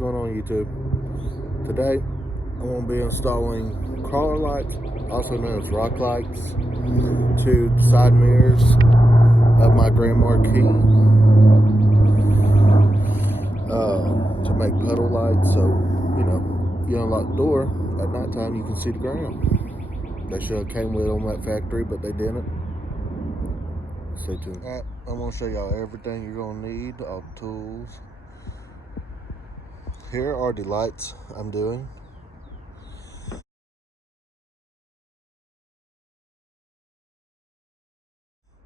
going on, YouTube? Today I'm going to be installing crawler lights, also known as rock lights, to the side mirrors of my Grand Marquis to make puddle lights, so you unlock the door at nighttime, you can see the ground. They should have came with it on that factory, but they didn't. Stay tuned. Alright, I'm going to show y'all everything you're going to need, all the tools. Here are the lights I'm doing.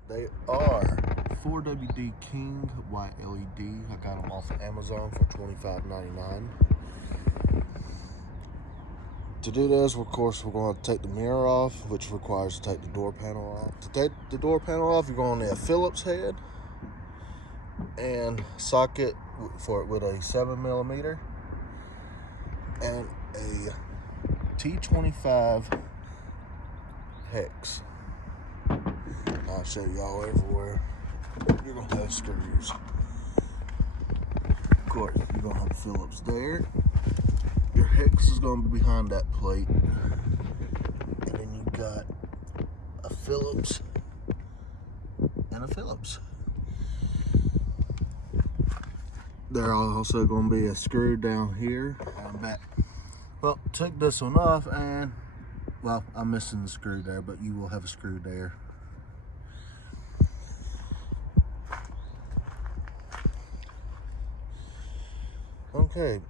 They are 4WD King white LED. I got them off of Amazon for $25.99. To do this, of course, we're going to take the mirror off, which requires to take the door panel off. To take the door panel off, you're going to need a Phillips head and socket for it with a 7mm and a T25 hex. I'll show y'all everywhere. You're going to have screws. Of course, you're going to have Phillips there. Your hex is going to be behind that plate. And then you've got a Phillips and a Phillips. There's also going to be a screw down here and back. Well, took this one off and, well, I'm missing the screw there, but you will have a screw there. Okay.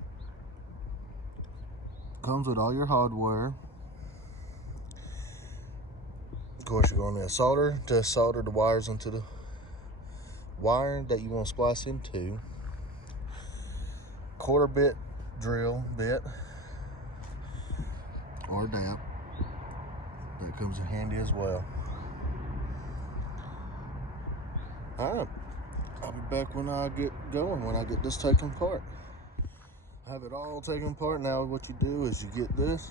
Comes with all your hardware. Of course, you're going to solder the wires into the wire that you want to splice into. Quarter bit drill bit or dap. That comes in handy as well. Alright, I'll be back when I get going, when I get this taken apart. I have it all taken apart. Now what you do is you get this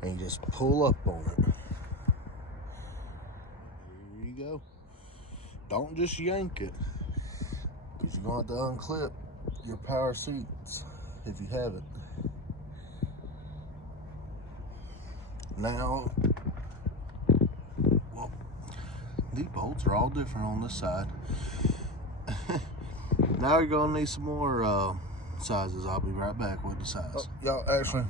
and you just pull up on it. Here you go. Don't just yank it, because you're going to have to unclip your power seats if you have it. Now, well, these bolts are all different on this side. Now you're going to need some more sizes. I'll be right back with the size. Oh, y'all, actually,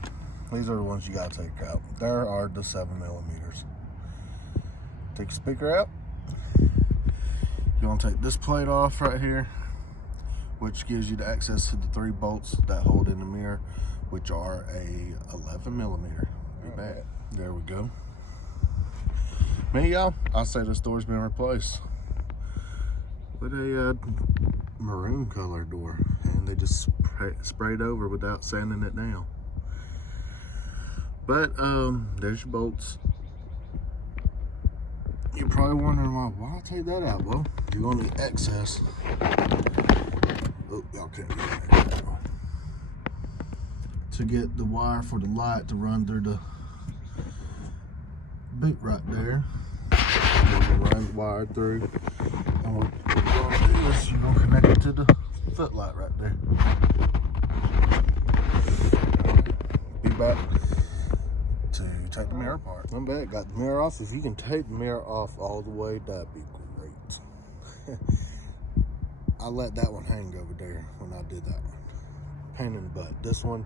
these are the ones you got to take out. There are the 7mm. Take the speaker out. You want to take this plate off right here, which gives you the access to the 3 bolts that hold in the mirror, which are a 11mm. Be back. There we go. Me, y'all, I say this door's been replaced with a maroon color door, and they just sprayed over without sanding it down. But there's your bolts. You're probably wondering why I take that out. Well, you're gonna need excess. Oh, y'all can't get that now. To get the wire for the light to run through the boot right there. You're gonna run the wire through, and what you're gonna do is you're gonna connect it to the footlight right there. Be back to take the mirror apart. I'm back, got the mirror off. If you can take the mirror off all the way, that'd be great. I let that one hang over there when I did that one. Pain in the butt. This one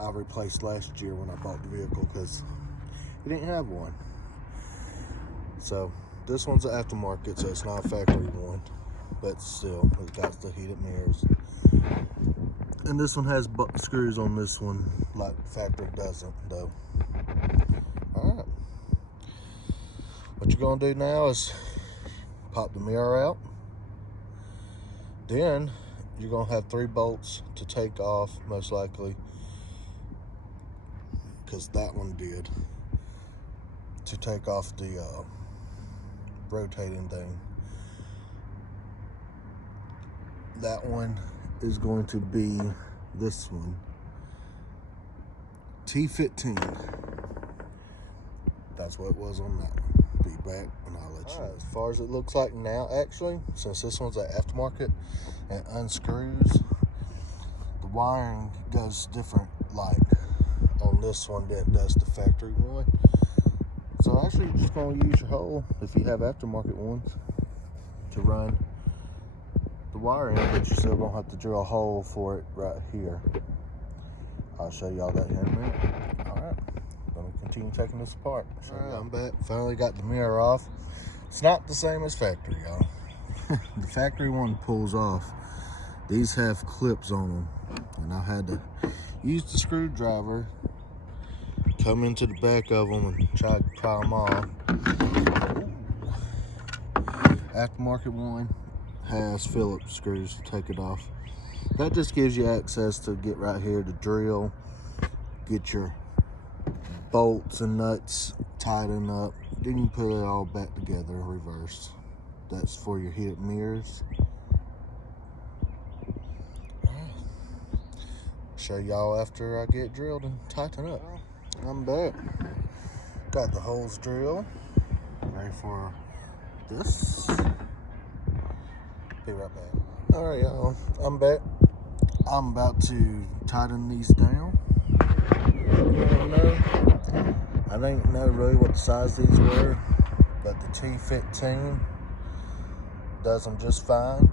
I replaced last year when I bought the vehicle because it didn't have one. So this one's an aftermarket, so it's not a factory one, but still, it got the heated mirrors. And this one has screws on this one, like factory doesn't, though. Alright. What you're gonna do now is pop the mirror out. Then you're gonna have 3 bolts to take off, most likely, because that one did, to take off the rotating thing. That one is going to be this one, T15. That's what it was on that one. Be back and I'll let you know. As far as it looks like now, actually, since this one's an aftermarket and unscrews, the wiring goes different like on this one that does the factory one. So actually you're just going to use your hole if you have aftermarket ones to run the wire in, but you're still going to have to drill a hole for it right here. I'll show y'all that here in a minute. Alright, let me continue taking this apart. Alright, I'm back. Finally got the mirror off. It's not the same as factory, y'all. The factory one pulls off. These have clips on them, and I had to use the screwdriver, come into the back of them and try to pry them off. Aftermarket one has Phillips screws to take it off. That just gives you access to get right here to drill, get your bolts and nuts tightened up. Then you put it all back together reversed. That's for your heated mirrors. Show y'all after I get drilled and tighten up. I'm back. Got the holes drilled. Ready for this. Be right back. Alright, y'all. I'm back. I'm about to tighten these down. I didn't know really what the size these were, but the T15 does them just fine.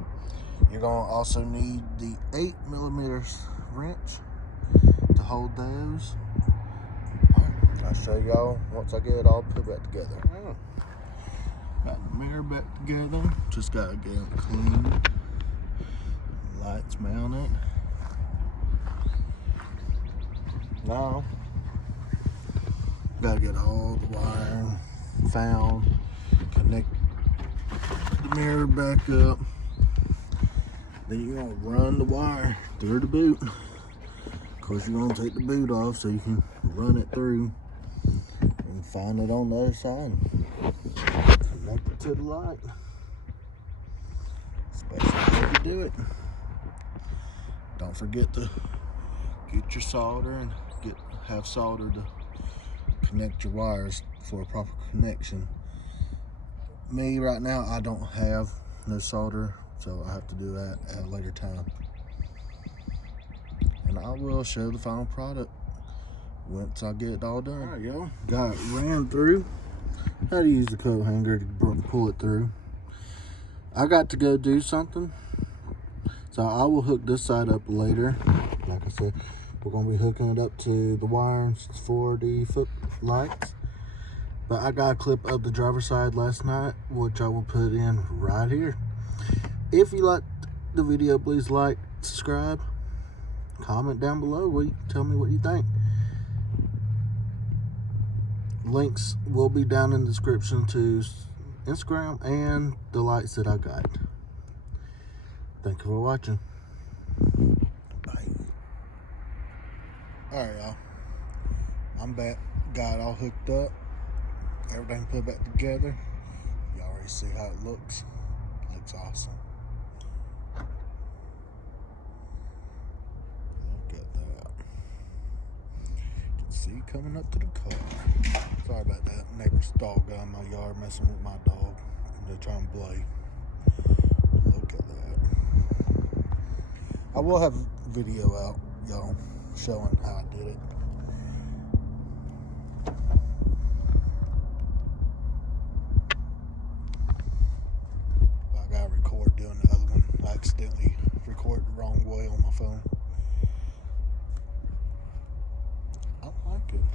You're going to also need the 8mm wrench to hold those. I'll show y'all once I get it all put back together. Got the mirror back together. Just got to get it clean. Lights mounted. Now, got to get all the wiring found. Connect the mirror back up. Then you're going to run the wire through the boot. Of course, you're going to take the boot off so you can run it through and find it on the other side. Connect it to the light. Especially how you do it. Don't forget to get your solder and have solder to connect your wires for a proper connection. Me right now, I don't have no solder, so I have to do that at a later time. And I will show the final product once I get it all done. Alright, y'all. Got it ran through. Had to use the coat hanger to pull it through. I got to go do something, so I will hook this side up later. Like I said, we're going to be hooking it up to the wires for the footlights. But I got a clip of the driver's side last night, which I will put in right here. If you liked the video, please like, subscribe, comment down below. Tell me what you think. Links will be down in the description to Instagram and the lights that I got. Thank you for watching. Bye. Alright, y'all. I'm back. Got it all hooked up. Everything put back together. You already see how it looks. It looks awesome. Look at that. You can see coming up to the car. Sorry about that. Neighbor's dog got in my yard messing with my dog. And they're trying to play. Look at that. I will have a video out, y'all, showing how I did it. I gotta record doing the other one. I accidentally recorded the wrong way on my phone. I like it.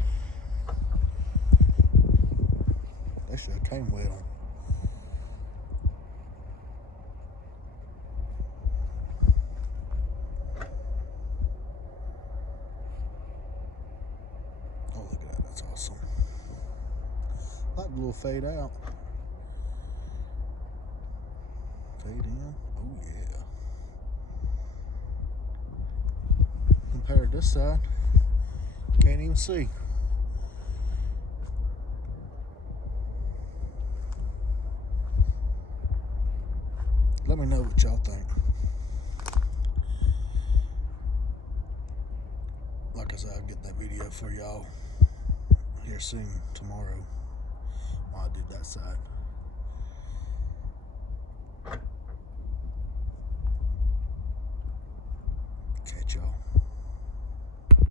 They should have came with them. Oh, look at that. That's awesome. I like the little fade out. Fade in. Oh, yeah. Compared to this side, can't even see. Let me know what y'all think. Like I said, I'll get that video for y'all here soon, tomorrow, while I did that side.